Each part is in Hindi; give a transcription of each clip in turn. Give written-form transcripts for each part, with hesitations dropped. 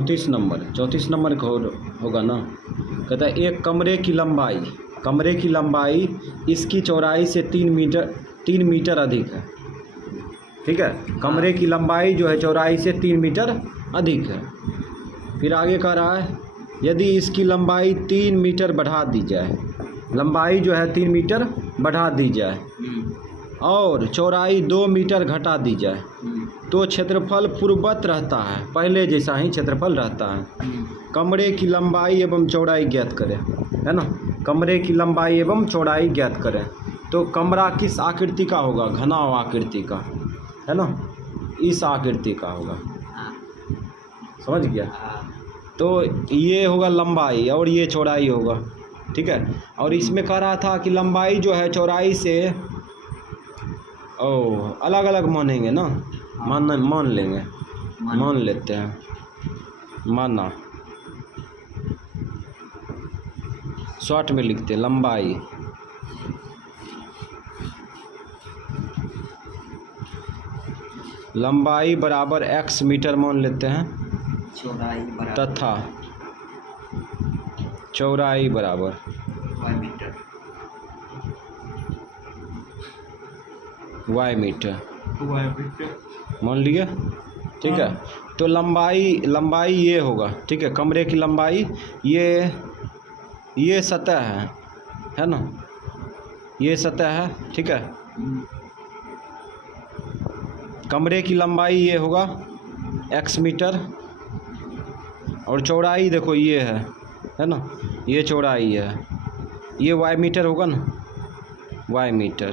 34 नंबर का होगा ना। कहता है एक कमरे की लंबाई इसकी चौड़ाई से 3 मीटर अधिक है। ठीक है, कमरे की लंबाई जो है चौड़ाई से 3 मीटर अधिक है। फिर आगे कह रहा है यदि इसकी लंबाई 3 मीटर बढ़ा दी जाए, लंबाई जो है 3 मीटर बढ़ा दी जाए और चौड़ाई 2 मीटर घटा दी जाए तो क्षेत्रफल पूर्ववत रहता है, पहले जैसा ही क्षेत्रफल रहता है। कमरे की लंबाई एवं चौड़ाई ज्ञात करें, है ना। कमरे की लंबाई एवं चौड़ाई ज्ञात करें। तो कमरा किस आकृति का होगा? घनाव आकृति का, है ना, इस आकृति का होगा। समझ गया? तो ये होगा लंबाई और ये चौड़ाई होगा। ठीक है, और इसमें कह रहा था कि लंबाई जो है चौड़ाई से अलग अलग मानेंगे ना, मान लेंगे, मान लेते हैं, माना शॉर्ट में लिखते हैं लंबाई बराबर x मीटर मान लेते हैं, तथा चौड़ाई बराबर y मीटर मान लिया। ठीक है, तो लंबाई ये होगा। ठीक है, कमरे की लंबाई ये सतह है ना, ये सतह है। ठीक है, कमरे की लंबाई ये होगा x मीटर और चौड़ाई देखो ये है ना, ये चौड़ाई है, ये y मीटर होगा ना, y मीटर।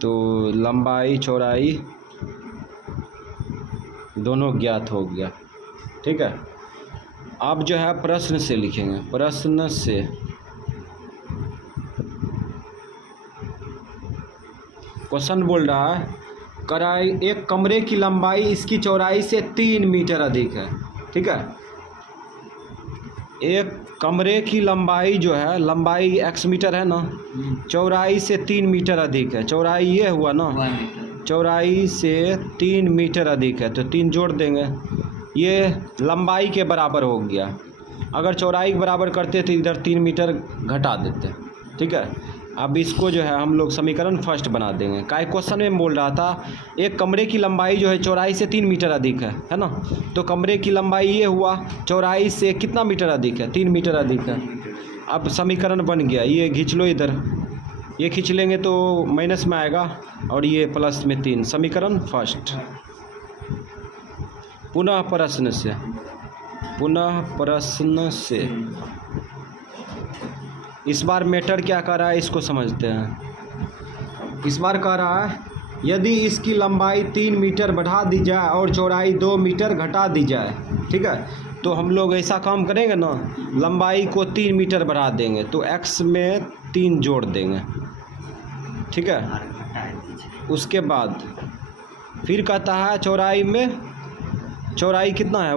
तो लंबाई चौड़ाई दोनों ज्ञात हो गया। ठीक है, अब जो है प्रश्न से लिखेंगे। प्रश्न से क्वेश्चन बोल रहा है एक कमरे की लंबाई इसकी चौड़ाई से 3 मीटर अधिक है। ठीक है, एक कमरे की लंबाई जो है, लंबाई x मीटर है ना, चौड़ाई से 3 मीटर अधिक है। चौड़ाई ये हुआ ना, चौड़ाई से 3 मीटर अधिक है तो 3 जोड़ देंगे, ये लंबाई के बराबर हो गया। अगर चौड़ाई के बराबर करते तो इधर 3 मीटर घटा देते। ठीक है, अब इसको जो है हम लोग समीकरण फर्स्ट बना देंगे। का क्वेश्चन में बोल रहा था एक कमरे की लंबाई जो है चौड़ाई से 3 मीटर अधिक है ना। तो कमरे की लंबाई ये हुआ, चौड़ाई से कितना मीटर अधिक है? 3 मीटर अधिक है। अब समीकरण बन गया, ये खींच लो इधर, ये खींच लेंगे तो माइनस में आएगा और ये प्लस में 3। समीकरण फर्स्ट। पुनः प्रश्न से इस बार मेटर क्या कर रहा है इसको समझते हैं। इस बार कह रहा है यदि इसकी लंबाई 3 मीटर बढ़ा दी जाए और चौड़ाई 2 मीटर घटा दी जाए। ठीक है, तो हम लोग ऐसा काम करेंगे ना, लंबाई को 3 मीटर बढ़ा देंगे तो x में 3 जोड़ देंगे। ठीक है, उसके बाद फिर कहता है चौड़ाई कितना है?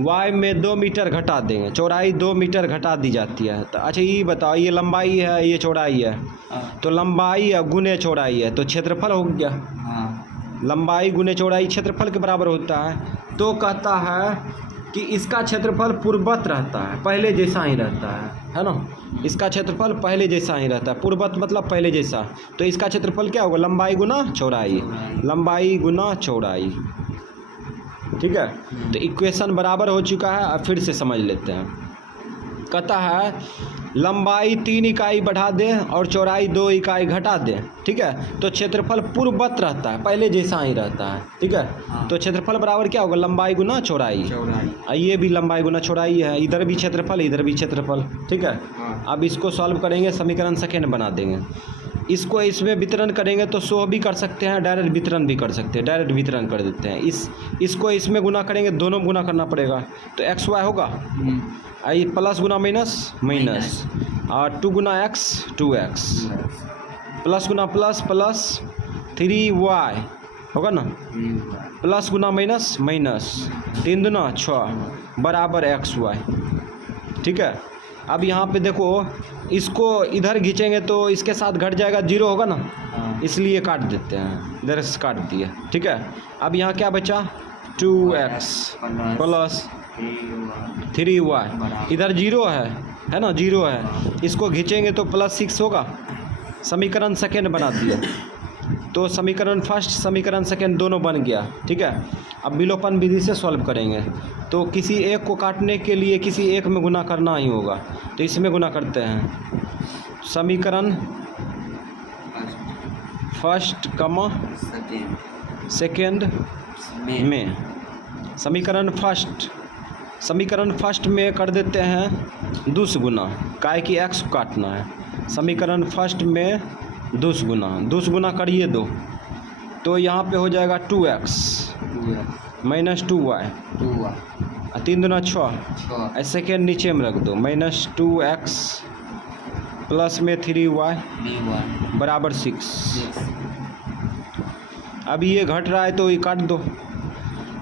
y में 2 मीटर घटा देंगे। चौड़ाई 2 मीटर घटा दी जाती है। तो अच्छा ये बताओ, ये लंबाई है, ये चौड़ाई है, तो लंबाई गुने चौड़ाई है तो क्षेत्रफल हो गया। लंबाई गुने चौड़ाई क्षेत्रफल के बराबर होता है। तो कहता है कि इसका क्षेत्रफल पूर्ववत रहता है, पहले जैसा ही रहता है ना। इसका क्षेत्रफल पहले जैसा ही रहता है, पूर्ववत मतलब पहले जैसा। तो इसका क्षेत्रफल क्या होगा? लंबाई गुना चौड़ाई, लंबाई गुना चौड़ाई। ठीक है, तो इक्वेशन बराबर हो चुका है। अब फिर से समझ लेते हैं। कहता है लंबाई 3 इकाई बढ़ा दें और चौड़ाई 2 इकाई घटा दें। ठीक है, तो क्षेत्रफल पूर्ववत रहता है, पहले जैसा ही रहता है। ठीक है, तो क्षेत्रफल बराबर क्या होगा? लंबाई गुना चौड़ाई। ये भी लंबाई गुना चौड़ाई है, इधर भी क्षेत्रफल इधर भी क्षेत्रफल। ठीक है, अब इसको सॉल्व करेंगे, समीकरण सेकेंड बना देंगे। इसको इसमें वितरण करेंगे तो 100 भी कर सकते हैं, डायरेक्ट वितरण भी कर सकते हैं। डायरेक्ट वितरण कर देते हैं। इसको इसमें गुना करेंगे, दोनों गुना करना पड़ेगा तो एक्स वाई होगा। आई प्लस गुना माइनस और 2 गुना एक्स 2x, प्लस गुना प्लस 3y होगा ना, प्लस गुना माइनस 3 दूना 6 बराबर xy। ठीक है, अब यहाँ पे देखो, इसको इधर खींचेंगे तो इसके साथ घट जाएगा, 0 होगा ना, इसलिए काट देते हैं, इधर से काट दिया, ठीक है। अब यहाँ क्या बचा, 2x प्लस 3y, इधर 0 है ना, 0 है, इसको खींचेंगे तो +6 होगा। समीकरण सेकेंड बना दिया, तो समीकरण फर्स्ट समीकरण सेकेंड दोनों बन गया, ठीक है। अब विलोपन विधि से सॉल्व करेंगे, तो किसी एक को काटने के लिए किसी एक में गुना करना ही होगा, तो इसमें गुना करते हैं। समीकरण फर्स्ट कमा सेकेंड में, समीकरण फर्स्ट में कर देते हैं 2 गुना, काय कि x को काटना है। समीकरण फर्स्ट में 2 गुना करिए 2, तो यहाँ पे हो जाएगा 2x माइनस 2y, 3 दूना 6, सेकेंड नीचे में रख दो, -2x प्लस में 3y बराबर 6। अब ये घट रहा है तो ये काट दो,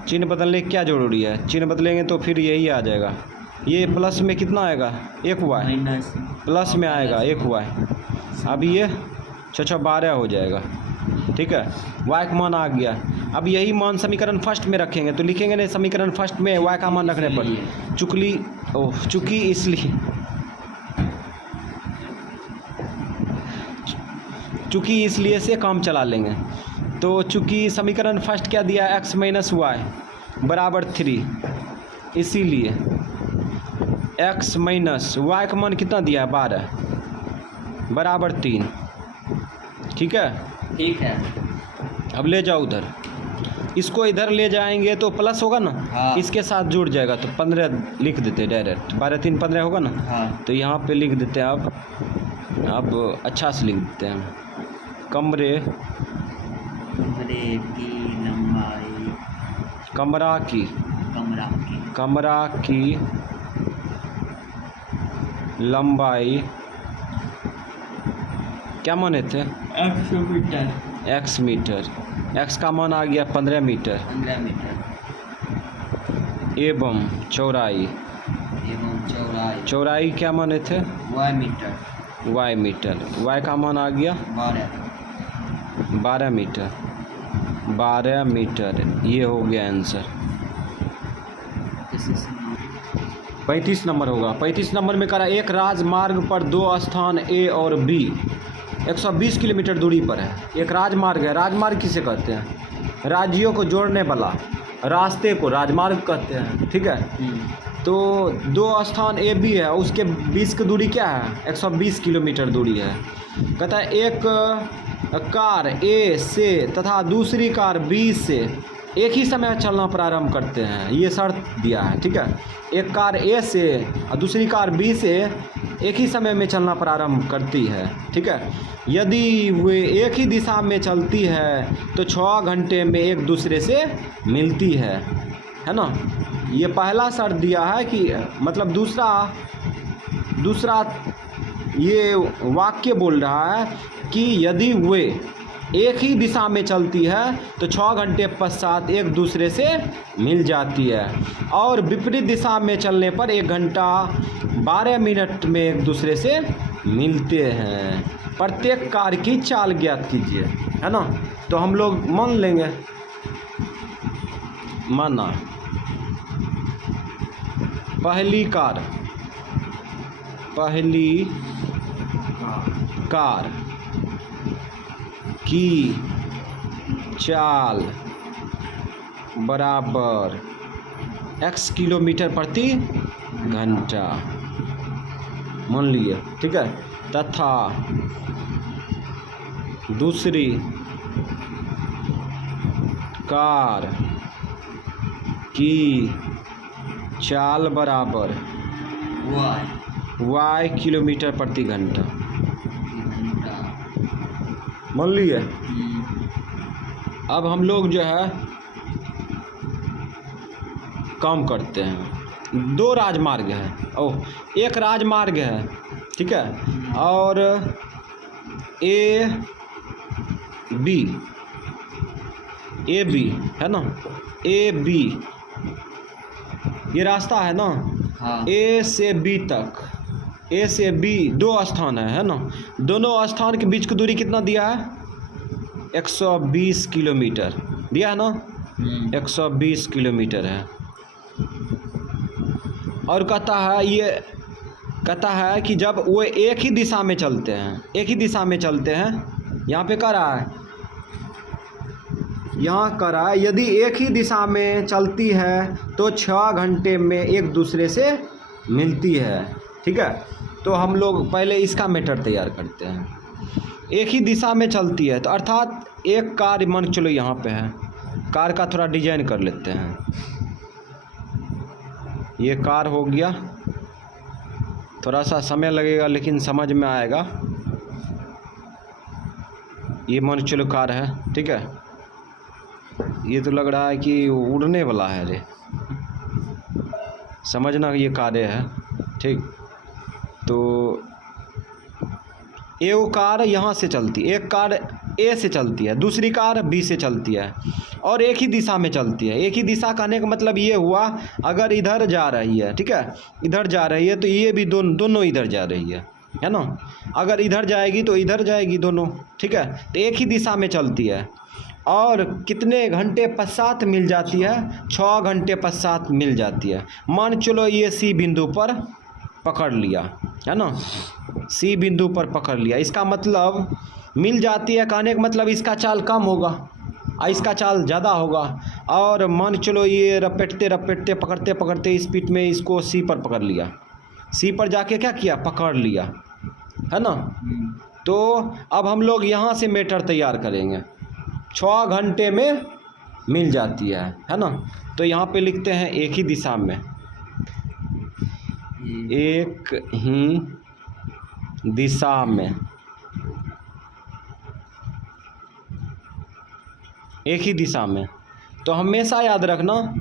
चिन्ह बदलने क्या ज़रूरी है, चिन्ह बदलेंगे तो फिर यही आ जाएगा। ये प्लस में कितना आएगा, 1y, प्लस में आएगा 1y, अब ये 12 हो जाएगा, ठीक है। y का मान आ गया। अब यही मान समीकरण फर्स्ट में रखेंगे, तो लिखेंगे नहीं समीकरण फर्स्ट में y का मान रखने पर, चूँकि इसलिए से काम चला लेंगे। तो चूँकि समीकरण फर्स्ट क्या दिया, x माइनस वाई बराबर 3, इसीलिए x माइनस वाई का मान कितना दिया है, 12 बराबर 3, ठीक है। ठीक है। अब ले जाओ उधर, इसको इधर ले जाएंगे तो प्लस होगा ना, हाँ। इसके साथ जुड़ जाएगा, तो 15 लिख देते हैं डायरेक्ट, 12 3 15 होगा ना, हाँ। तो यहाँ पे लिख देते हैं। अब अच्छा से लिख देते हैं, कमरे की लंबाई, कमरा की लंबाई क्या माने थे, 100 मीटर, x मीटर, x का मान आ गया 15 मीटर, एवं चौड़ाई क्या माने थे, y मीटर, y का मान आ गया 12 मीटर, ये हो गया आंसर। 35 नंबर होगा। 35 नंबर में करा, एक राजमार्ग पर 2 स्थान A और B 120 किलोमीटर दूरी पर है। एक राजमार्ग है, राजमार्ग किसे कहते हैं, राज्यों को जोड़ने वाला रास्ते को राजमार्ग कहते हैं, ठीक है। तो 2 स्थान A B है, उसके बीच की दूरी क्या है, 120 किलोमीटर दूरी है। कहता है एक कार A से तथा दूसरी कार B से एक ही समय चलना प्रारंभ करते हैं, ये शर्त दिया है, ठीक है। एक कार A से और दूसरी कार B से एक ही समय में चलना प्रारंभ करती है, ठीक है। यदि वे एक ही दिशा में चलती है तो 6 घंटे में एक दूसरे से मिलती है ना। ये पहला शर्त दिया है कि मतलब दूसरा ये वाक्य बोल रहा है कि यदि वे एक ही दिशा में चलती है तो 6 घंटे पश्चात एक दूसरे से मिल जाती है, और विपरीत दिशा में चलने पर 1 घंटा 12 मिनट में एक दूसरे से मिलते हैं। प्रत्येक कार की चाल ज्ञात कीजिए, है ना। तो हम लोग मान लेंगे, माना पहली कार की चाल बराबर x किलोमीटर प्रति घंटा मान लिए, ठीक है। तथा दूसरी कार की चाल बराबर y किलोमीटर प्रति घंटा मान लिए। अब हम लोग जो है काम करते हैं। 2 राजमार्ग है, एक राजमार्ग है, ठीक है, और ए बी है ना, ए बी ये रास्ता है ना, हाँ। ए से बी तक ए से बी 2 स्थान है ना, दोनों स्थान के बीच की दूरी कितना दिया है? 120 किलोमीटर दिया है ना, 120 किलोमीटर है। और कहता है कि जब वो एक ही दिशा में चलते हैं, एक ही दिशा में चलते हैं, यहाँ पे कह रहा है, यहाँ कह रहा है यदि एक ही दिशा में चलती है तो 6 घंटे में एक दूसरे से मिलती है। ठीक है, तो हम लोग पहले इसका मैटर तैयार करते हैं। एक ही दिशा में चलती है तो अर्थात एक कार मान चलो यहाँ पे है, कार का थोड़ा डिजाइन कर लेते हैं। ये कार हो गया, थोड़ा सा समय लगेगा लेकिन समझ में आएगा। ये मान चलो कार है, ठीक है। ये तो लग रहा है कि उड़ने वाला है रे, समझना ये कार है, ठीक। तो एक कार यहाँ से चलती, एक कार ए से चलती है, दूसरी कार बी से चलती है और एक ही दिशा में चलती है। एक ही दिशा कहने का मतलब ये हुआ, अगर इधर जा रही है, ठीक है, इधर जा रही है तो ये भी दोनों इधर जा रही है ना। अगर इधर जाएगी तो इधर जाएगी दोनों, ठीक है। तो एक ही दिशा में चलती है और कितने घंटे पश्चात मिल जाती है? 6 घंटे पश्चात मिल जाती है। मान चलो ये सी बिंदु पर पकड़ लिया, है ना, सी बिंदु पर पकड़ लिया। इसका मतलब मिल जाती है कहने का मतलब इसका चाल कम होगा और इसका चाल ज़्यादा होगा। और मान चलो ये रपेटते रपेटते पकड़ते पकड़ते स्पीड में इसको सी पर पकड़ लिया, सी पर जाके क्या किया? पकड़ लिया, है ना। तो अब हम लोग यहाँ से मैटर तैयार करेंगे। 6 घंटे में मिल जाती है ना। तो यहाँ पे लिखते हैं एक ही दिशा में, एक ही दिशा में, एक ही दिशा में। तो हमेशा याद रखना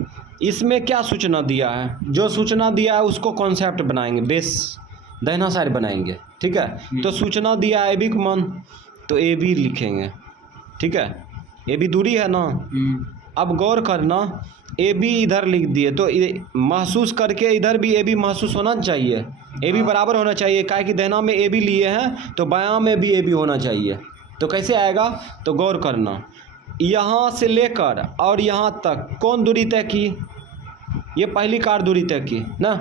इसमें क्या सूचना दिया है, जो सूचना दिया है उसको कॉन्सेप्ट बनाएंगे, बेस दाहिना साइड बनाएंगे, ठीक है। तो सूचना दिया है ए बी का मान, तो ए बी लिखेंगे, ठीक है। ए बी दूरी है ना। अब गौर करना, ए बी इधर लिख दिए तो महसूस करके इधर भी ए बी महसूस होना चाहिए, ए बी बराबर होना चाहिए। काहे कि दाहिना में ए बी लिए हैं तो बायां में भी ए बी होना चाहिए। तो कैसे आएगा? तो गौर करना, यहाँ से लेकर और यहाँ तक कौन दूरी तय की? ये पहली कार दूरी तय की ना।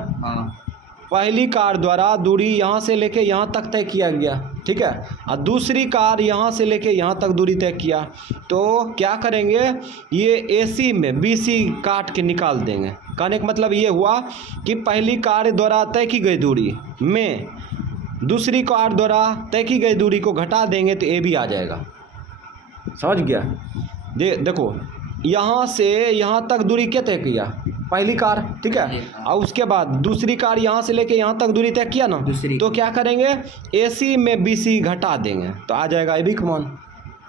पहली कार द्वारा दूरी यहाँ से लेके यहाँ तक तय किया गया, ठीक है। और दूसरी कार यहाँ से लेके यहाँ तक दूरी तय किया। तो क्या करेंगे, ये AC में BC काट के निकाल देंगे। कहने का मतलब ये हुआ कि पहली कार द्वारा तय की गई दूरी में दूसरी कार द्वारा तय की गई दूरी को घटा देंगे तो AB आ जाएगा। समझ गया? देखो यहाँ से यहाँ तक दूरी क्या तय किया? पहली कार, ठीक है। और उसके बाद दूसरी कार यहाँ से लेके यहाँ तक दूरी तय किया ना। तो क्या करेंगे, AC में BC घटा देंगे तो आ जाएगा AB का मान,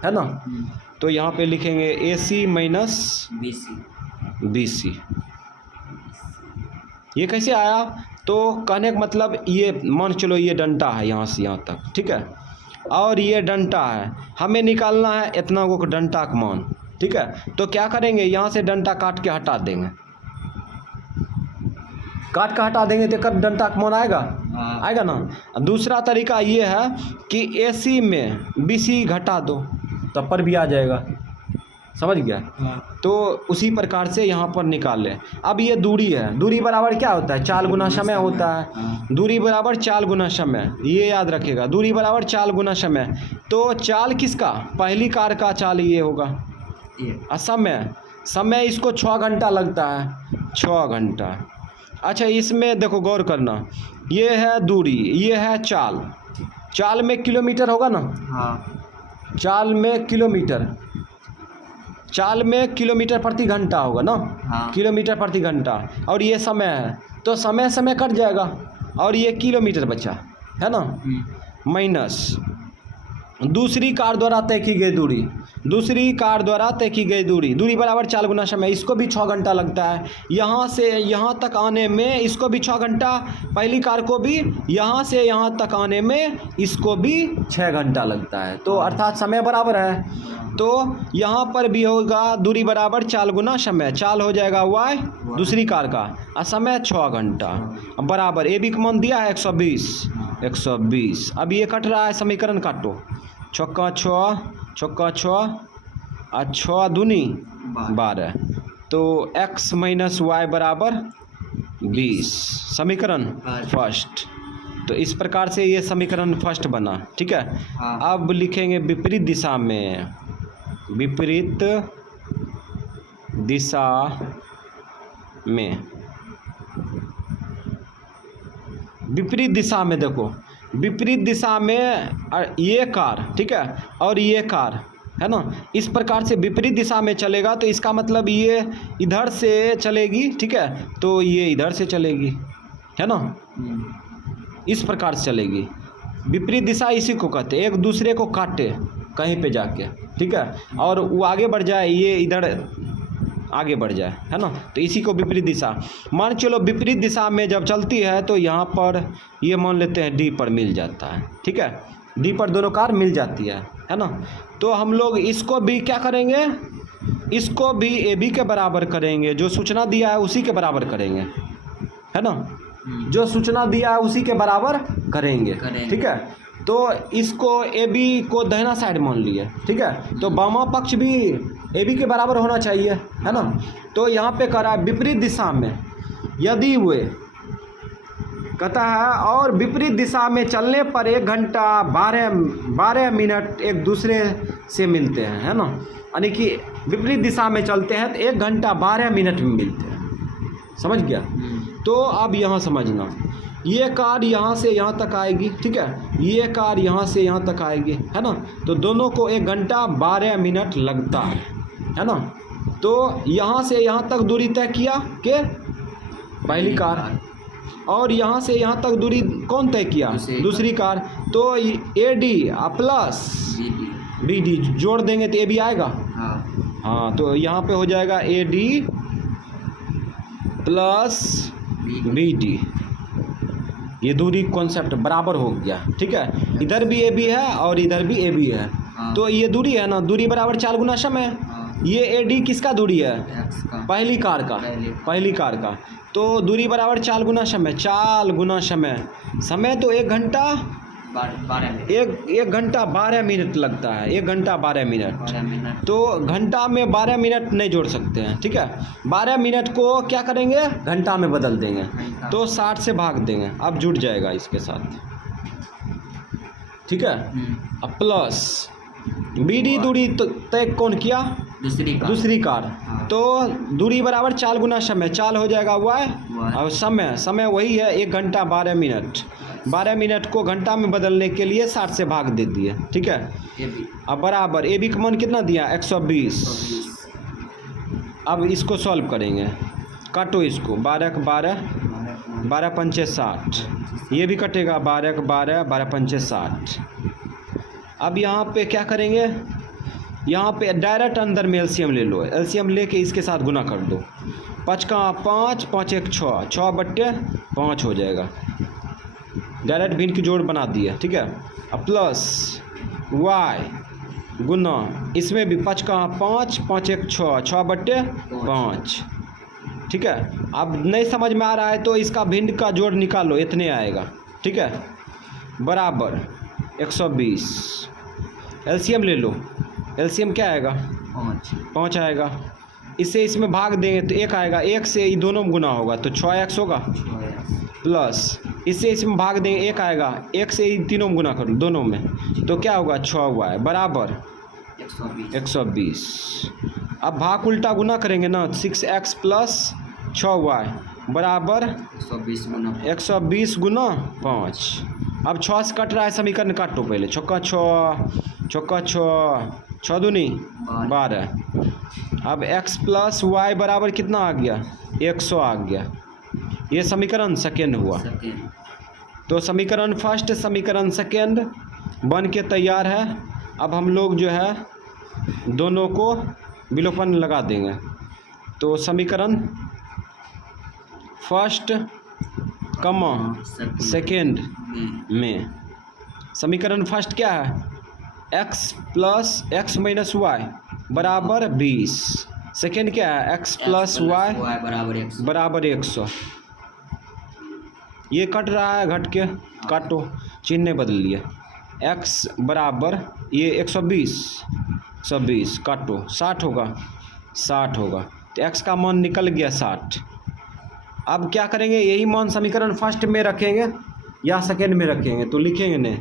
है ना। तो यहाँ पे लिखेंगे AC माइनस BC। ये कैसे आया? तो कहने का मतलब ये मान चलो ये डंडा है यहाँ से यहाँ तक, ठीक है, और ये डंडा है, हमें निकालना है इतना को डंडा का मान, ठीक है। तो क्या करेंगे, यहाँ से डंडा काट के हटा देंगे, काट के हटा देंगे तो कब डंडा का मान आएगा? आएगा ना। दूसरा तरीका ये है कि AC में BC घटा दो तब पर भी आ जाएगा। समझ गया? तो उसी प्रकार से यहाँ पर निकाल लें। अब ये दूरी है, दूरी बराबर क्या होता है? 4 गुना समय होता है। दूरी बराबर 4 गुना समय, ये याद रखेगा, दूरी बराबर 4 गुना समय। तो चाल किसका? पहली कार का चाल ये होगा। समय इसको 6 घंटा लगता है, 6 घंटा। अच्छा, इसमें देखो गौर करना, ये है दूरी, ये है चाल, चाल में किलोमीटर होगा ना। चाल में किलोमीटर, चाल में किलोमीटर प्रति घंटा होगा ना। किलोमीटर प्रति घंटा। और ये समय है तो समय समय कट जाएगा और ये किलोमीटर बचा, है ना। माइनस दूसरी कार द्वारा तय की गई दूरी, दूसरी कार द्वारा तय की गई दूरी, दूरी बराबर 4 गुना समय, इसको भी 6 घंटा लगता है। यहाँ से यहाँ तक आने में इसको भी 6 घंटा, पहली कार को भी यहाँ से यहाँ तक आने में इसको भी 6 घंटा लगता है। तो अर्थात समय बराबर है। तो यहाँ पर भी होगा दूरी बराबर 4 गुना समय, चाल हो जाएगा Y दूसरी कार का, और समय 6 घंटा बराबर AB का मान दिया है 120। 120। अब ये कट रहा है, समीकरण काटो। छक्का छः, छक्का छः और छः दूनी 12, तो x माइनस वाई बराबर 20। समीकरण फर्स्ट। तो इस प्रकार से ये समीकरण फर्स्ट बना, ठीक है। हाँ। अब लिखेंगे विपरीत दिशा में, विपरीत दिशा में, विपरीत दिशा में देखो, विपरीत दिशा में ये कार, ठीक है, और ये कार है ना, इस प्रकार से विपरीत दिशा में चलेगा तो इसका मतलब ये इधर से चलेगी, ठीक है, तो ये इधर से चलेगी, है ना, इस प्रकार से चलेगी। विपरीत दिशा इसी को कहते हैं, एक दूसरे को काटे कहीं पे जाके, ठीक है, और वो आगे बढ़ जाए, ये इधर आगे बढ़ जाए, है ना, तो इसी को विपरीत दिशा। मान चलो विपरीत दिशा में जब चलती है तो यहाँ पर ये मान लेते हैं डी पर मिल जाता है, ठीक है, डी पर दोनों कार मिल जाती है ना। तो हम लोग इसको भी क्या करेंगे, इसको भी ए बी के बराबर करेंगे, जो सूचना दिया है उसी के बराबर करेंगे, है ना, जो सूचना दिया है उसी के बराबर करेंगे। ठीक है, तो इसको ए बी को दाहिना साइड मान लिए, ठीक है, तो बामा पक्ष भी ए बी के बराबर होना चाहिए, है ना। तो यहाँ पे कह रहा है विपरीत दिशा में यदि वे कहता है और विपरीत दिशा में चलने पर 1 घंटा 12 मिनट एक दूसरे से मिलते हैं, है ना, यानी कि विपरीत दिशा में चलते हैं तो 1 घंटा 12 मिनट में मिलते हैं, समझ गया। तो अब यहाँ समझना, ये कार यहाँ से यहाँ तक आएगी, ठीक है, ये कार यहाँ से यहाँ तक आएगी, है ना, तो दोनों को 1 घंटा 12 मिनट लगता है ना। तो यहाँ से यहाँ तक दूरी तय किया कि पहली कार, और यहाँ से यहाँ तक दूरी कौन तय किया, दूसरी कार। तो A D plus B D जोड़ देंगे तो ए बी आएगा, हाँ, तो यहाँ पे हो जाएगा A D plus B D, ये दूरी कॉन्सेप्ट बराबर हो गया, ठीक है, इधर भी ए बी है और इधर भी ए बी है, तो ये दूरी है ना, दूरी बराबर 4 गुना समय। ये ए डी किसका दूरी है, पहली कार का, पहली कार का, तो दूरी बराबर 4 गुना समय, 4 गुना समय, समय तो 1 घंटा 1 घंटा 12 मिनट लगता है, 1 घंटा 12 मिनट, तो घंटा में 12 मिनट नहीं जोड़ सकते हैं, ठीक है, 12 मिनट को क्या करेंगे, घंटा में बदल देंगे, तो 60 से भाग देंगे, अब जुड़ जाएगा इसके साथ, ठीक है। अब प्लस बी डी दूरी तो तय कौन किया, दूसरी कार, तो दूरी बराबर 4 गुना समय, 4 हो जाएगा वाई, और समय वही है 1 घंटा 12 मिनट, 12 मिनट को घंटा में बदलने के लिए 60 से भाग दे दिए, ठीक है। अब बराबर ए बी का मान कितना दिया, 120। अब इसको सॉल्व करेंगे, काटो इसको, 12 का 12, 12 पंचे 60, ये भी कटेगा, 12 का 12, 12 पंचे 60। अब यहाँ पे क्या करेंगे, यहाँ पे डायरेक्ट अंदर में एलसीएम ले लो, एलसीएम लेके इसके साथ गुना कर दो, 5 का 5, 5 1 6, 6 बट्टे 5 हो जाएगा, डायरेक्ट भिन्न की जोड़ बना दिए, ठीक है। अब प्लस वाई गुना, इसमें भी 5 का 5, 5 1 6, 6 बट्टे 5, ठीक है। अब नहीं समझ में आ रहा है तो इसका भिन्न का जोड़ निकालो, इतने आएगा, ठीक है, बराबर 120। एलसीएम ले लो, एलसीएम क्या आएगा, 5 आएगा, इससे इसमें भाग देंगे तो 1 आएगा, 1 से ये दोनों में गुना होगा तो 6x होगा, प्लस इससे इसमें भाग देंगे 1 आएगा, 1 से ये तीनों में गुना कर लो दोनों में, तो क्या होगा 6y बराबर 120। अब भाग उल्टा गुना करेंगे ना, 6x प्लस 6y बराबर 120 गुना 5। अब 6 से कट रहा है, समीकरण काटो पहले, छक्का 6, छक्का 6, 6 दूनी 12। अब x प्लस वाई बराबर कितना आ गया, 100 आ गया, ये समीकरण सेकेंड हुआ। तो समीकरण फर्स्ट, समीकरण सेकेंड बन के तैयार है। अब हम लोग जो है दोनों को विलोपन लगा देंगे, तो समीकरण फर्स्ट कमा सेकेंड में, समीकरण फर्स्ट क्या है, x plus x minus y बराबर 20, सेकेंड क्या है, x प्लस वाई बराबर 100, ये कट रहा है, घट के काटो, चिन्ह बदल लिया। x बराबर ये 120 काटो, 60 होगा, 60 होगा। तो x का मान निकल गया 60। अब क्या करेंगे, यही मान समीकरण फर्स्ट में रखेंगे या सेकेंड में रखेंगे? तो लिखेंगे नहीं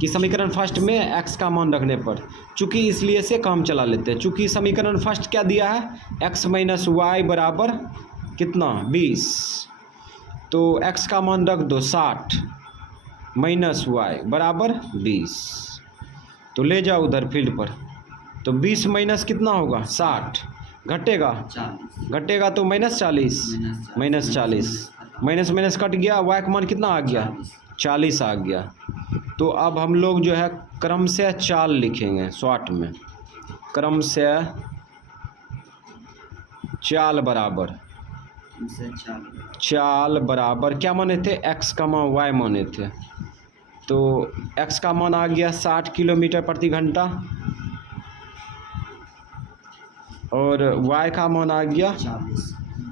कि समीकरण फर्स्ट में x का मान रखने पर, चूँकि इसलिए से काम चला लेते हैं। चूँकि समीकरण फर्स्ट क्या दिया है, x माइनस वाई बराबर कितना 20, तो x का मान रख दो 60 माइनस वाई बराबर 20। तो ले जाओ उधर फील्ड पर, तो 20 माइनस कितना होगा 60, घटेगा 40 घटेगा तो -40 माइनस माइनस कट गया, वाई का मान कितना आ गया 40 आ गया। तो अब हम लोग जो है क्रम से चाल लिखेंगे शॉर्ट में, क्रम से चाल बराबर, से 40 चाल बराबर क्या माने थे, x कमा वाई माने थे। तो x का मान आ गया 60 किलोमीटर प्रति घंटा और y का मान आ गया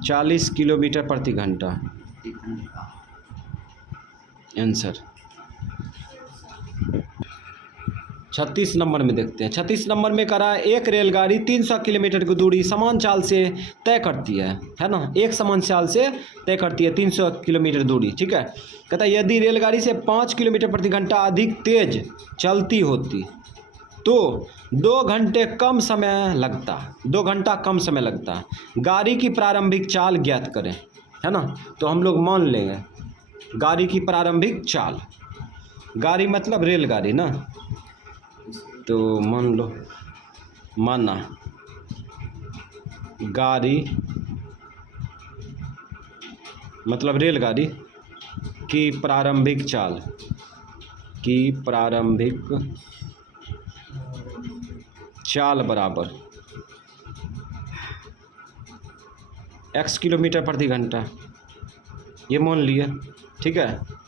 40 किलोमीटर प्रति घंटा। आंसर 36 नंबर में देखते हैं। 36 नंबर में करा, एक रेलगाड़ी 300 किलोमीटर की दूरी समान चाल से तय करती है ना, एक समान चाल से तय करती है 300 किलोमीटर दूरी, ठीक है। कहता है यदि रेलगाड़ी से 5 किलोमीटर प्रति घंटा अधिक तेज चलती होती तो 2 घंटे कम समय लगता, 2 घंटा कम समय लगता। गाड़ी की प्रारंभिक चाल ज्ञात करें, है ना। तो हम लोग मान लेंगे गाड़ी की प्रारंभिक चाल, गाड़ी मतलब रेलगाड़ी ना, तो मान लो, माना गाड़ी मतलब रेलगाड़ी की प्रारंभिक चाल, की प्रारंभिक चाल बराबर x किलोमीटर प्रति घंटा, ये मान लिया, ठीक है।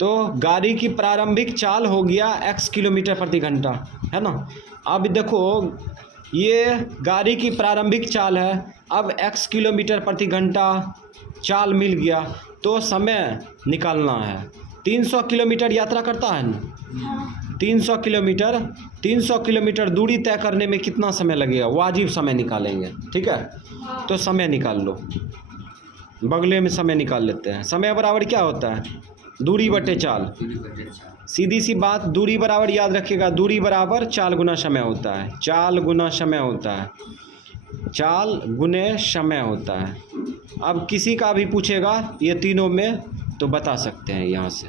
तो गाड़ी की प्रारंभिक चाल हो गया x किलोमीटर प्रति घंटा, है ना। अब देखो ये गाड़ी की प्रारंभिक चाल है, अब x किलोमीटर प्रति घंटा चाल मिल गया तो समय निकालना है। 300 किलोमीटर यात्रा करता है ना, 300 किलोमीटर दूरी तय करने में कितना समय लगेगा, वाजिब समय निकालेंगे, ठीक है। तो समय निकाल लो, बगले में समय निकाल लेते हैं। समय बराबर क्या होता है, दूरी बटे चाल, सीधी सी बात, दूरी बराबर याद रखिएगा, दूरी बराबर चाल गुना समय होता है, चाल गुना समय होता है, चाल गुने समय होता है। अब किसी का भी पूछेगा ये तीनों में तो बता सकते हैं यहाँ से,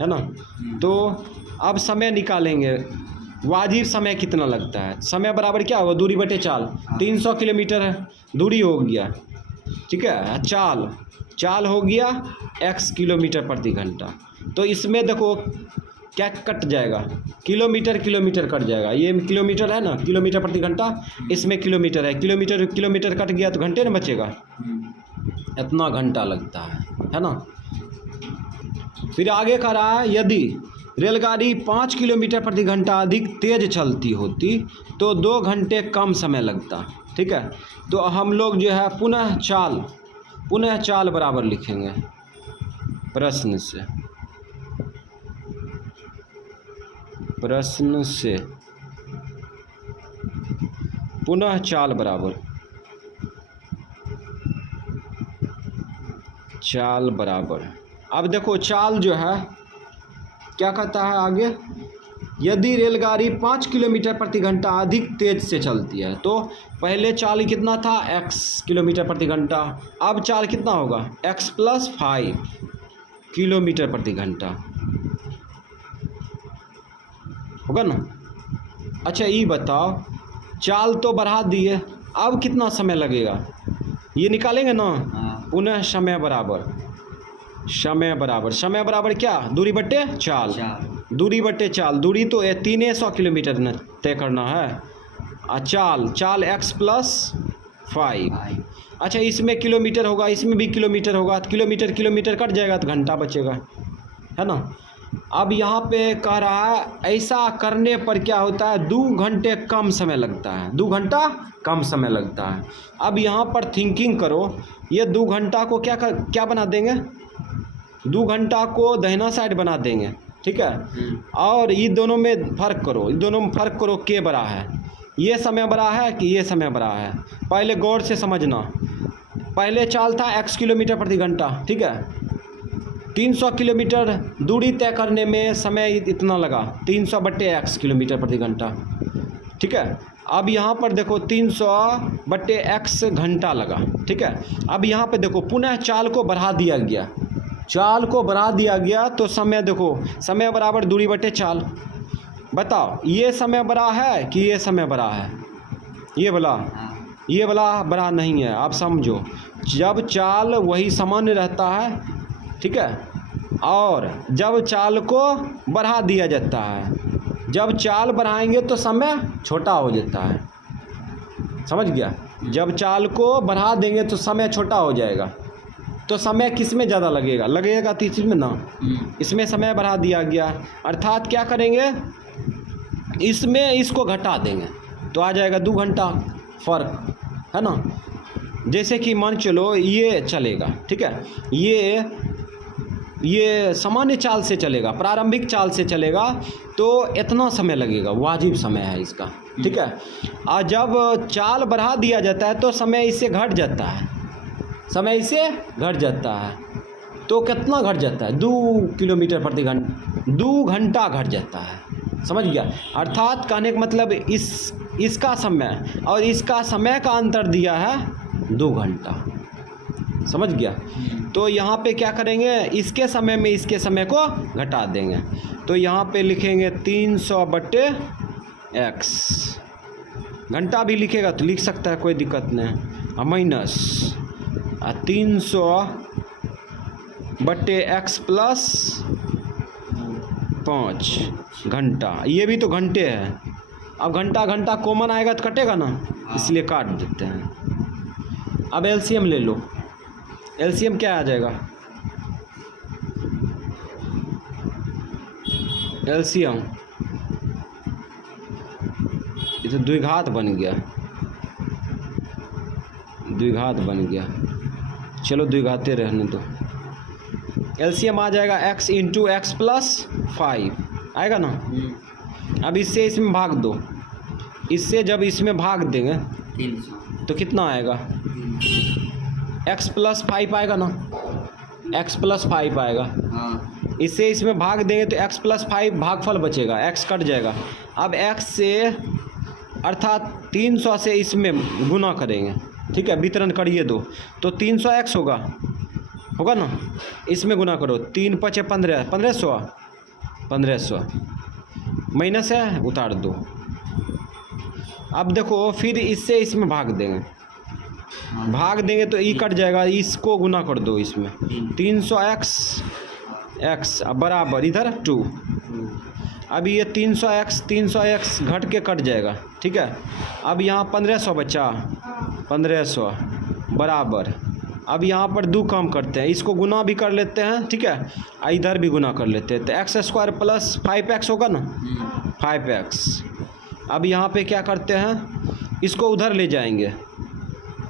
है ना। तो अब समय निकालेंगे, वाजिब समय कितना लगता है, समय बराबर क्या होगा, दूरी बटे चाल, 300 किलोमीटर दूरी हो गया, ठीक है। चाल हो गया x किलोमीटर प्रति घंटा। तो इसमें देखो क्या कट जाएगा, किलोमीटर कट जाएगा, ये किलोमीटर है ना, किलोमीटर प्रति घंटा, इसमें किलोमीटर है, किलोमीटर कट गया तो घंटे ना बचेगा, इतना घंटा लगता है ना। फिर आगे का रहा है, यदि रेलगाड़ी 5 किलोमीटर प्रति घंटा अधिक तेज चलती होती तो 2 घंटे कम समय लगता, ठीक है। तो हम लोग जो है पुनः चाल बराबर लिखेंगे प्रश्न से पुनः चाल बराबर। अब देखो चाल जो है क्या कहता है आगे, यदि रेलगाड़ी 5 किलोमीटर प्रति घंटा अधिक तेज से चलती है, तो पहले चाल कितना था x किलोमीटर प्रति घंटा, अब चाल कितना होगा x + 5 किलोमीटर प्रति घंटा होगा ना। अच्छा ये बताओ, चाल तो बढ़ा दिए, अब कितना समय लगेगा ये निकालेंगे ना। पुनः समय बराबर क्या, दूरी बट्टे चाल, दूरी बट्टे चाल, दूरी तो 300 किलोमीटर न तय करना है, चाल x + 5। अच्छा इसमें किलोमीटर होगा, इसमें भी किलोमीटर होगा, तो किलोमीटर कट जाएगा तो घंटा बचेगा, है ना। अब यहाँ पे कह रहा है ऐसा करने पर क्या होता है, 2 घंटे कम समय लगता है, 2 घंटा कम समय लगता है। अब यहाँ पर थिंकिंग करो, ये 2 घंटा को क्या बना देंगे, 2 घंटा को दाहिना साइड बना देंगे, ठीक है। और ये दोनों में फ़र्क करो, ये दोनों में फ़र्क करो, के बड़ा है, ये समय बड़ा है कि ये समय बड़ा है। पहले गौर से समझना, पहले चाल था x किलोमीटर प्रति घंटा, ठीक है। 300 किलोमीटर दूरी तय करने में समय इतना लगा, 300/x किलोमीटर प्रति घंटा, ठीक है। अब यहाँ पर देखो 300/x घंटा लगा, ठीक है। अब यहाँ पे देखो पुनः चाल को बढ़ा दिया गया, चाल को बढ़ा दिया गया तो समय देखो, समय बराबर दूरी बटे चाल। बताओ ये समय बड़ा है कि ये समय बड़ा है, ये वाला बड़ा नहीं है। आप समझो, जब चाल वही सामान्य रहता है, ठीक है, और जब चाल को बढ़ा दिया जाता है, जब चाल बढ़ाएंगे तो समय छोटा हो जाता है, समझ गया। जब चाल को बढ़ा देंगे तो समय छोटा हो जाएगा, तो समय किस में ज़्यादा लगेगा तो इसमें ना, इसमें समय बढ़ा दिया गया, अर्थात क्या करेंगे, इसमें इसको घटा देंगे तो आ जाएगा 2 घंटा फ़र्क, है ना। जैसे कि मान चलो ये चलेगा, ठीक है, ये सामान्य चाल से चलेगा, प्रारंभिक चाल से चलेगा तो इतना समय लगेगा, वाजिब समय है इसका, ठीक है। और जब चाल बढ़ा दिया जाता है तो समय इससे घट जाता है, समय इससे घट जाता है, तो कितना घट जाता है, 2 किलोमीटर प्रति घंटा, 2 घंटा घट जाता है, समझ गया। अर्थात कहने का मतलब इसका समय और इसका समय का अंतर दिया है 2 घंटा, समझ गया। तो यहाँ पे क्या करेंगे, इसके समय में इसके समय को घटा देंगे, तो यहाँ पे लिखेंगे 300/x, घंटा भी लिखेगा तो लिख सकता है, कोई दिक्कत नहीं, माइनस 300/x प्लस 5 घंटा, ये भी तो घंटे है। अब घंटा कॉमन आएगा तो कटेगा ना, इसलिए काट देते हैं। अब एलसीएम ले लो, एलसीएम क्या आ जाएगा, एलसीएम ये तो द्विघात बन गया, चलो द्विघाते रहने दो। एलसीएम आ जाएगा x × x + 5 आएगा ना। अब इससे इसमें भाग दो, इससे जब इसमें भाग देंगे 300 तो कितना आएगा, x + 5 आएगा ना, x + 5 आएगा। हाँ, इससे इसमें भाग देंगे तो x + 5 भागफल बचेगा, x कट जाएगा। अब x से अर्थात 300 से इसमें गुना करेंगे, ठीक है, वितरण करिए दो तो 300x होगा ना, इसमें गुना करो, 3 × 5 = 15, 1500 माइनस है, उतार दो। अब देखो फिर इससे इसमें भाग देंगे तो ई कट जाएगा, इसको गुना कर दो इसमें, 300x बराबर इधर 2। अब ये 300x घट के कट जाएगा, ठीक है। अब यहाँ 1500 बचा, 1500 बराबर, अब यहाँ पर 2 कम करते हैं, इसको गुना भी कर लेते हैं, ठीक है, इधर भी गुना कर लेते हैं, तो x² + 5x होगा ना, 5x। अब यहाँ पे क्या करते हैं, इसको उधर ले जाएंगे,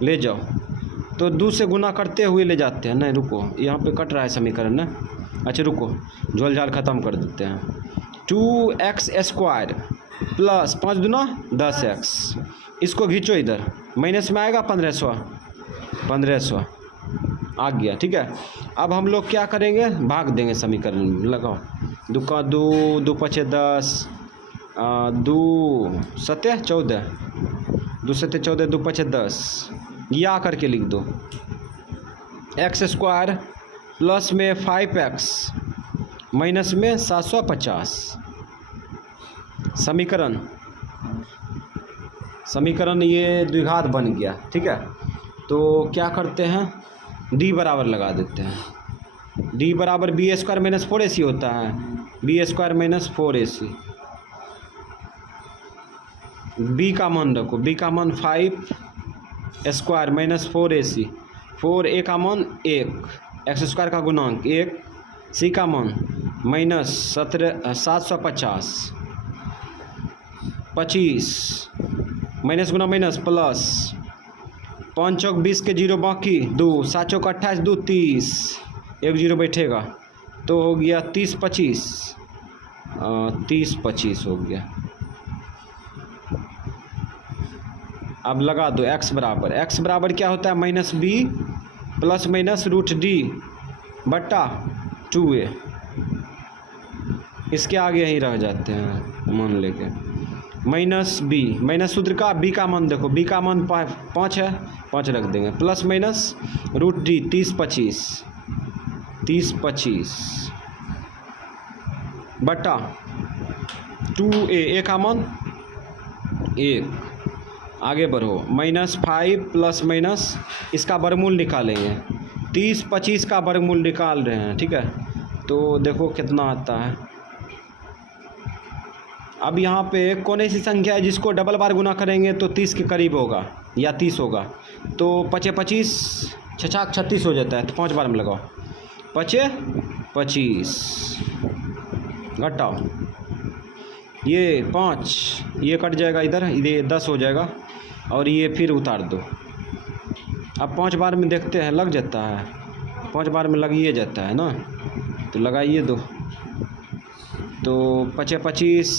ले जाओ, तो 2 से गुना करते हुए ले जाते हैं, नहीं रुको, यहाँ पे कट रहा है समीकरण ना, अच्छा रुको, झोल झाल ख़त्म कर देते हैं। 2x² + 5 दूना 10x, इसको खींचो इधर, माइनस में आएगा 1500 आ गया, ठीक है। अब हम लोग क्या करेंगे, भाग देंगे समीकरण में, लगाओ, 2 × 2, 2 × 5 = 10, 2 × 7 = 14, 2 × 7 = 14, 2 × 5 = 10, ये आ करके लिख दो, x² प्लस में 5x माइनस में 750 समीकरण ये द्विघात बन गया, ठीक है। तो क्या करते हैं, d बराबर लगा देते हैं, d बराबर b² - 4ac होता है, b² - 4ac, b का मान रखो, b का मान 5² - 4ac, 4a का मान 1, x² का गुणांक 1, c का मान माइनस 750, 25 माइनस गुना माइनस प्लस 5 चौक 20 के जीरो बाकी 2, 7 चौक 28, 2 30, एक जीरो बैठेगा तो हो गया 30 25, 30 25 हो गया। अब लगा दो x बराबर क्या होता है minus b plus minus root D बट्टा 2a। इसके आगे यहीं रह जाते हैं मान लेके माइनस बी माइनस सूत्र का बी का मान देखो, बी का मान 5 है, 5 रख देंगे प्लस माइनस रूट डी 30 25 बटा 2a का मान 1। आगे बढ़ो -5 प्लस माइनस इसका वर्गमूल निकालेंगे, 30 25 का वर्गमूल निकाल रहे हैं, ठीक है। तो देखो कितना आता है। अब यहाँ पे कौन ऐसी संख्या है जिसको डबल बार गुना करेंगे तो 30 के करीब होगा या 30 होगा। तो 5 25 6 36 हो जाता है, तो 5 बार में लगाओ 5 25 घटाओ ये 5, ये कट जाएगा इधर, ये 10 हो जाएगा और ये फिर उतार दो। अब 5 बार में देखते हैं लग जाता है, 5 बार में लगिए जाता है ना, तो लगाइए दो। तो 5 25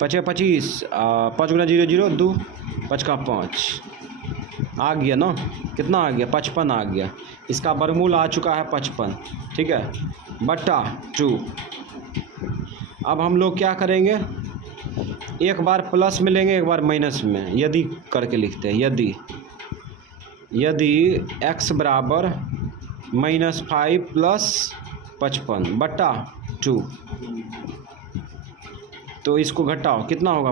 5 गुना 0 0 2 5 का 5 आ गया ना, कितना आ गया 55 आ गया। इसका वर्गमूल आ चुका है 55, ठीक है, बट्टा 2। अब हम लोग क्या करेंगे, एक बार प्लस में लेंगे एक बार माइनस में, यदि करके लिखते हैं यदि x बराबर -5 प्लस 55 बट्टा 2, तो इसको घटाओ कितना होगा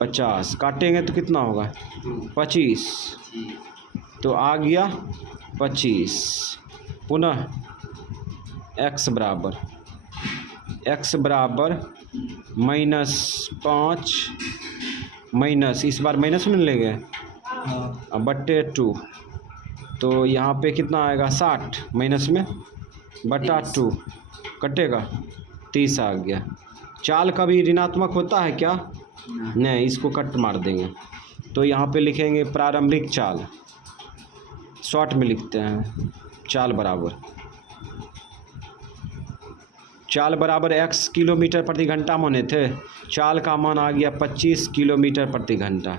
50 काटेंगे तो कितना होगा 25, तो आ गया 25। पुनः x बराबर -5 माइनस, इस बार माइनस में लेंगे बट्टे 2, तो यहाँ पे कितना आएगा 60 माइनस में बट्टा 2 कटेगा 30 आ गया। चाल कभी ऋणात्मक होता है क्या? नहीं, इसको कट मार देंगे। तो यहाँ पे लिखेंगे प्रारंभिक चाल, शॉर्ट में लिखते हैं चाल बराबर x किलोमीटर प्रति घंटा माने थे, चाल का मान आ गया 25 किलोमीटर प्रति घंटा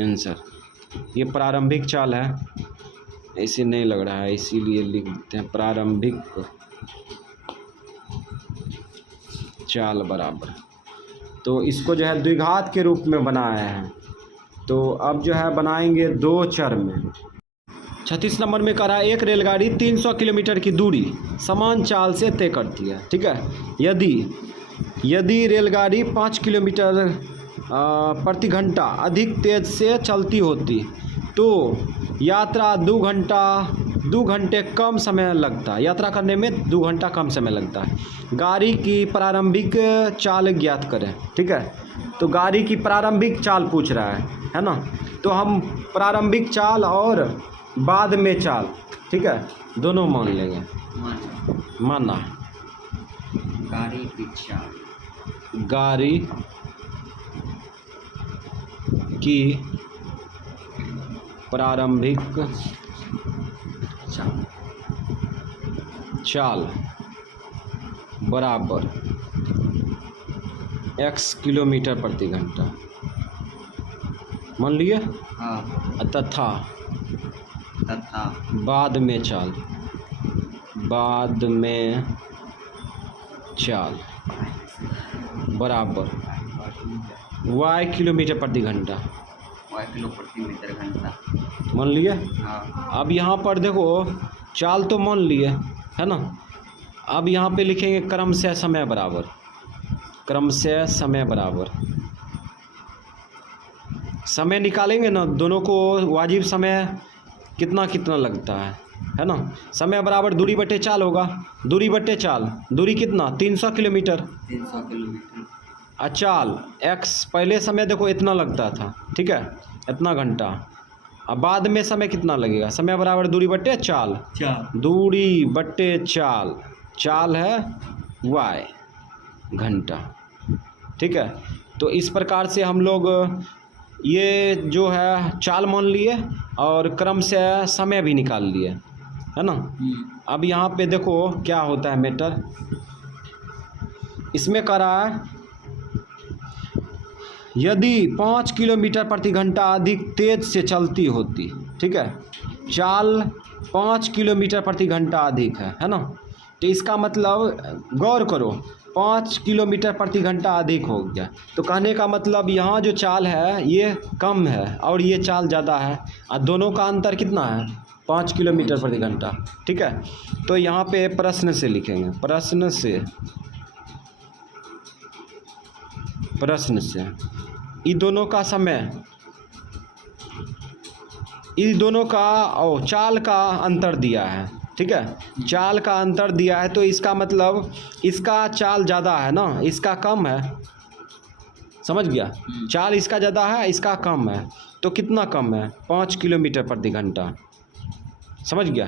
आंसर। ये प्रारंभिक चाल है, ऐसे नहीं लग रहा है इसीलिए लिख देते हैं प्रारंभिक चाल बराबर। तो इसको जो है द्विघात के रूप में बनाया है। तो अब जो है बनाएंगे 2 चर में। 36 नंबर में कह रहा है एक रेलगाड़ी 300 किलोमीटर की दूरी समान चाल से तय करती है, ठीक है। यदि रेलगाड़ी 5 किलोमीटर प्रति घंटा अधिक तेज से चलती होती तो यात्रा 2 घंटे कम समय लगता, यात्रा करने में 2 घंटा कम समय लगता है। गाड़ी की प्रारंभिक चाल ज्ञात करें, ठीक है। तो गाड़ी की प्रारंभिक चाल पूछ रहा है ना। तो हम प्रारंभिक चाल और बाद में चाल, ठीक है, दोनों मान लेंगे। माना गाड़ी की चाल, गाड़ी की प्रारंभिक चाल बराबर x किलोमीटर प्रति घंटा मान लिए। हाँ। तथा बाद में चाल बराबर y किलोमीटर प्रति घंटा, y किलो प्रति मीटर घंटा मान लिए। हाँ। अब यहाँ पर देखो चाल तो मान लिए है ना। अब यहाँ पे लिखेंगे क्रमशः समय बराबर समय निकालेंगे ना, दोनों को वाजिब समय कितना लगता है ना। समय बराबर दूरी बटे चाल होगा, दूरी बटे चाल, दूरी कितना 300 किलोमीटर, चाल x पहले समय देखो इतना लगता था, ठीक है, इतना घंटा, अब बाद में समय कितना लगेगा, समय बराबर दूरी बट्टे चाल, दूरी बट्टे चाल, चाल है y घंटा, ठीक है। तो इस प्रकार से हम लोग ये जो है चाल मान लिए और क्रम से समय भी निकाल लिए, है ना। अब यहाँ पे देखो क्या होता है मैटर, इसमें कह रहा है यदि 5 किलोमीटर प्रति घंटा अधिक तेज से चलती होती, ठीक है, चाल 5 किलोमीटर प्रति घंटा अधिक है ना। तो इसका मतलब गौर करो 5 किलोमीटर प्रति घंटा अधिक हो गया, तो कहने का मतलब यहाँ जो चाल है ये कम है और ये चाल ज़्यादा है, और दोनों का अंतर कितना है 5 किलोमीटर प्रति घंटा, ठीक है। तो यहाँ पे प्रश्न से लिखेंगे, प्रश्न से इन दोनों का समय, इन दोनों का और चाल का अंतर दिया है, ठीक है, चाल का अंतर दिया है। तो इसका मतलब इसका चाल ज़्यादा है ना, इसका कम है, समझ गया, चाल इसका ज़्यादा है इसका कम है, तो कितना कम है 5 किलोमीटर प्रति घंटा, समझ गया।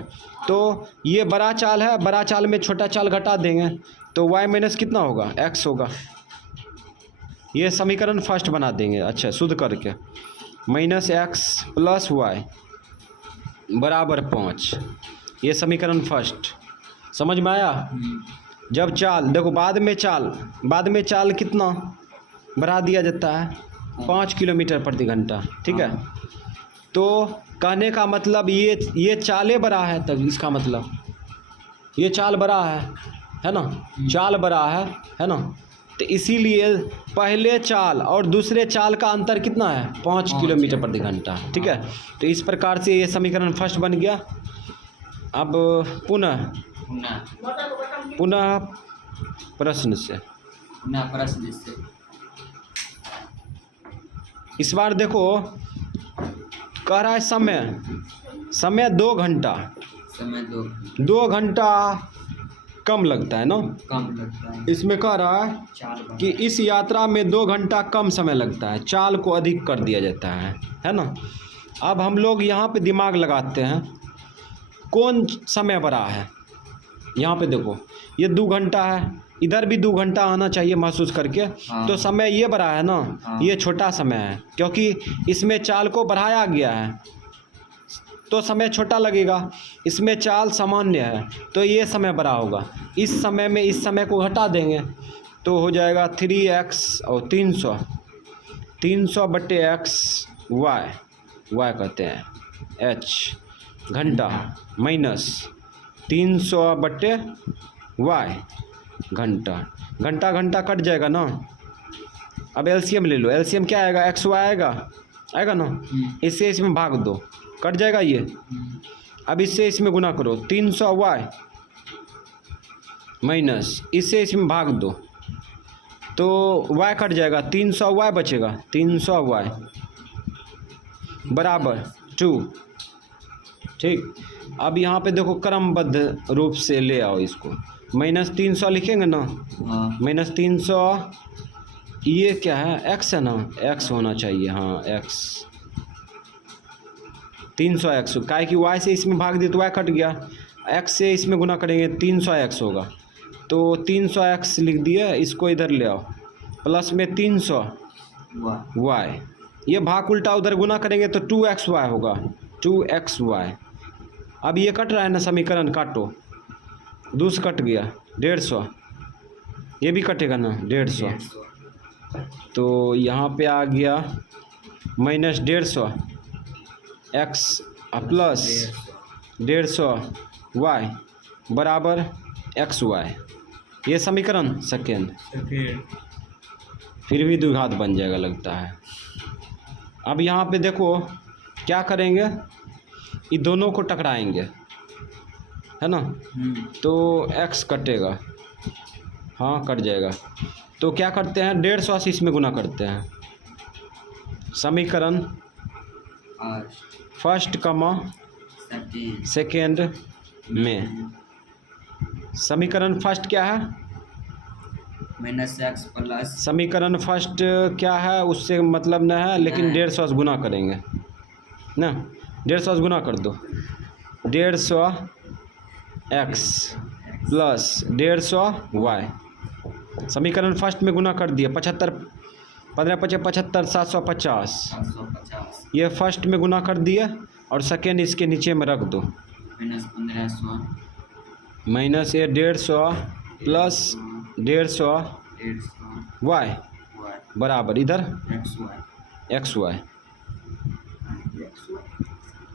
तो ये बड़ा चाल है, बड़ा चाल में छोटा चाल घटा देंगे तो y माइनस कितना होगा x होगा, ये समीकरण फर्स्ट बना देंगे, अच्छा शुद्ध करके, माइनस एक्स प्लस वाई बराबर 5, ये समीकरण फर्स्ट समझ में आया। जब चाल देखो बाद में चाल कितना बढ़ा दिया जाता है 5 किलोमीटर प्रति घंटा, ठीक है। तो कहने का मतलब ये चाले बड़ा है, तब इसका मतलब ये चाल बड़ा है ना, चाल बड़ा है ना। तो इसीलिए पहले चाल और दूसरे चाल का अंतर कितना है 5 किलोमीटर प्रति घंटा, ठीक है। तो इस प्रकार से ये समीकरण फर्स्ट बन गया। अब पुनः प्रश्न से, इस बार देखो कह रहा है समय 2 घंटा, समय 2 घंटा कम लगता है ना, कम लगता है। इसमें कह रहा है कि इस यात्रा में 2 घंटा कम समय लगता है, चाल को अधिक कर दिया जाता है ना। अब हम लोग यहाँ पे दिमाग लगाते हैं कौन समय बड़ा है, यहाँ पे देखो ये 2 घंटा है, इधर भी 2 घंटा आना चाहिए महसूस करके, तो समय ये बड़ा है ना, ये छोटा समय है क्योंकि इसमें चाल को बढ़ाया गया है तो समय छोटा लगेगा, इसमें चाल सामान्य है तो ये समय बड़ा होगा। इस समय में इस समय को घटा देंगे तो हो जाएगा 3x और 300 बट्टे x y कहते हैं h घंटा माइनस 300 बट्टे y घंटा कट जाएगा ना। अब एलसीएम ले लो, एलसीएम क्या आएगा एक्स वाई आएगा ना, इससे इसमें भाग दो कट जाएगा ये। अब इससे इसमें गुना करो 300y माइनस इससे इसमें भाग दो तो y कट जाएगा, 300y बचेगा, 300y बराबर 2, ठीक। अब यहाँ पे देखो क्रमबद्ध रूप से ले आओ इसको, माइनस 300 लिखेंगे ना, माइनस 300 ये क्या है x है ना, x होना चाहिए, हाँ x 300x, काय कि y से इसमें भाग दिए तो y कट गया, x से इसमें गुना करेंगे 300x होगा, तो 300x लिख दिया, इसको इधर ले आओ प्लस में 300y, ये भाग उल्टा उधर गुना करेंगे तो 2xy होगा, 2xy। अब ये कट रहा है ना समीकरण, काटो, 2 से कट गया 150, ये भी कटेगा ना 150, तो यहाँ पे आ गया माइनस 150 x प्लस 150 y बराबर xy, ये समीकरण सेकेंड, फिर भी द्विघात बन जाएगा लगता है। अब यहाँ पे देखो क्या करेंगे, ये दोनों को टकराएंगे है ना, तो x कटेगा, हाँ कट जाएगा, तो क्या करते हैं 150 से इसमें गुना करते हैं, समीकरण फर्स्ट कमा सेकेंड में, समीकरण फर्स्ट क्या है माइनस एक्स प्लस, समीकरण फर्स्ट क्या है उससे मतलब न है, लेकिन 150 से गुना करेंगे ना, 150 से गुना कर दो, 150 x प्लस 150 y। समीकरण फर्स्ट में गुना कर दिया, 75 15 5 75 750। 750 ये फर्स्ट में गुना कर दिया और सेकेंड इसके नीचे में रख दो, माइनस 1500 माइनस ये 150 प्लस 150 y y बराबर इधर xy एक्स वाई,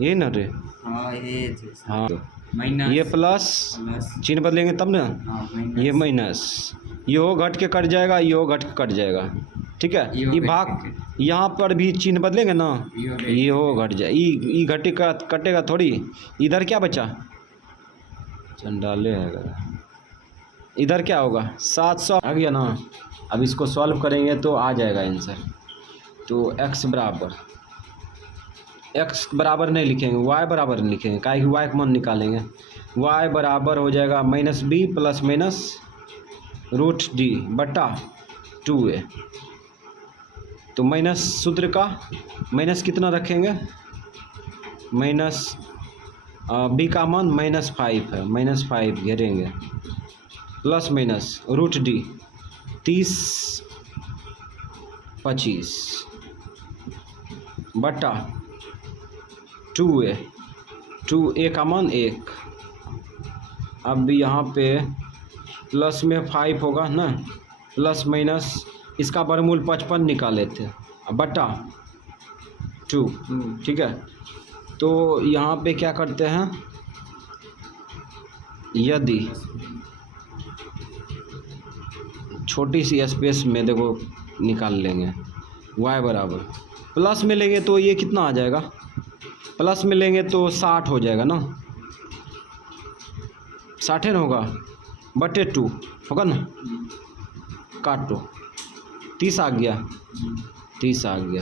ये ना रे, हाँ ये हाँ माइनस ये प्लस प्लस चिन्ह बदलेंगे तब ना, हाँ माइनस ये माइनस, ये हो घट के कट जाएगा, ये हो घट के कट जाएगा, ठीक है। ये हो ये घट भाग के यहाँ पर भी चिन्ह बदलेंगे ना, ये ये हो घट जाए, ये घटेगा कटेगा थोड़ी। इधर क्या बचा, चंडाले है, इधर क्या होगा 700 आ गया ना। अब इसको सॉल्व करेंगे तो आ जाएगा आंसर। तो x बराबर नहीं लिखेंगे, y बराबर लिखेंगे, काहे कि y का मान निकालेंगे। y बराबर हो जाएगा minus b plus minus root D बटा 2a। तो माइनस सूत्र का माइनस कितना रखेंगे, माइनस बी का मान -5 है, -5 घेरेंगे, प्लस माइनस रूट डी 30 25 बटा 2a का मान 1। अब यहाँ पे प्लस में 5 होगा ना, प्लस माइनस इसका वर्गमूल 55 निकाले थे, बटा 2, ठीक है। तो यहाँ पे क्या करते हैं, यदि छोटी सी स्पेस में देखो निकाल लेंगे, y बराबर प्लस में लेंगे तो ये कितना आ जाएगा, प्लस में लेंगे तो 60 हो जाएगा ना, 60 होगा बटे 2 होगा ना, काटो 30 आ गया, 30 आ गया।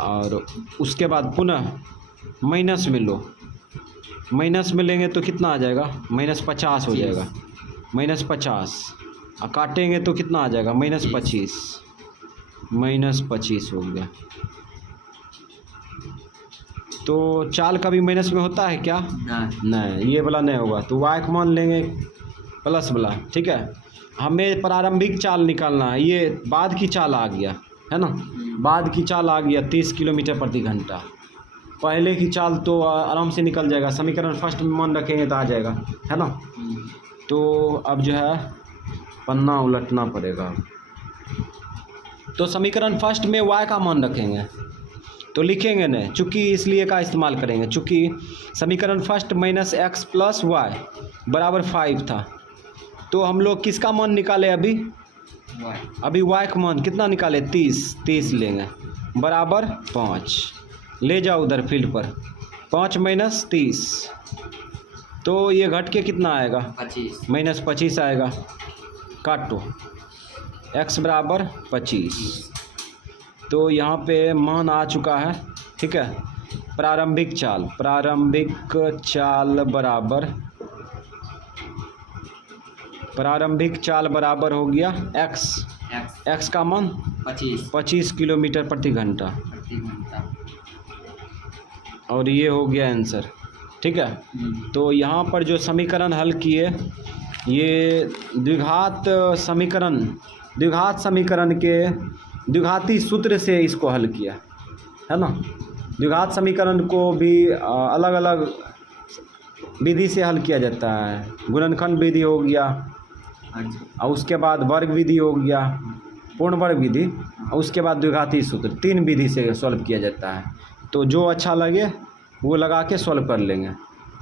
और उसके बाद पुनः माइनस में लो, माइनस में लेंगे तो कितना आ जाएगा, -50 हो जाएगा, -50 और काटेंगे तो कितना आ जाएगा, -25 हो गया। तो चाल का भी माइनस में होता है क्या, नहीं, ये वाला नहीं होगा। तो y का मान लेंगे प्लस वाला, ठीक है। हमें प्रारंभिक चाल निकालना है, ये बाद की चाल आ गया है ना, बाद की चाल आ गया 30 किलोमीटर प्रति घंटा। पहले की चाल तो आराम से निकल जाएगा, समीकरण फर्स्ट में मान रखेंगे तो आ जाएगा, है ना। तो अब जो है पन्ना उलटना पड़ेगा। तो समीकरण फर्स्ट में y का मान रखेंगे तो लिखेंगे नहीं, चूँकि इसलिए का इस्तेमाल करेंगे, चूँकि समीकरण फर्स्ट -x प्लस y बराबर 5 था। तो हम लोग किसका मान निकाले अभी, अभी y का मान कितना निकाले, 30 लेंगे, बराबर 5 ले जाओ उधर फील्ड पर, 5 - 30 तो ये घट के कितना आएगा, -25 आएगा। काटो x बराबर 25। तो यहाँ पे मान आ चुका है, ठीक है। प्रारंभिक चाल बराबर हो गया x का मान 25 किलोमीटर प्रति घंटा, और ये हो गया आंसर, ठीक है। तो यहाँ पर जो समीकरण हल किए, ये द्विघात समीकरण के द्विघाती सूत्र से इसको हल किया है ना। द्विघात समीकरण को भी अलग अलग विधि से हल किया जाता है, गुणनखंड विधि हो गया, और उसके बाद वर्ग विधि हो गया, पूर्ण वर्ग विधि, और उसके बाद द्विघाती सूत्र, 3 विधि से सॉल्व किया जाता है। तो जो अच्छा लगे वो लगा के सॉल्व कर लेंगे।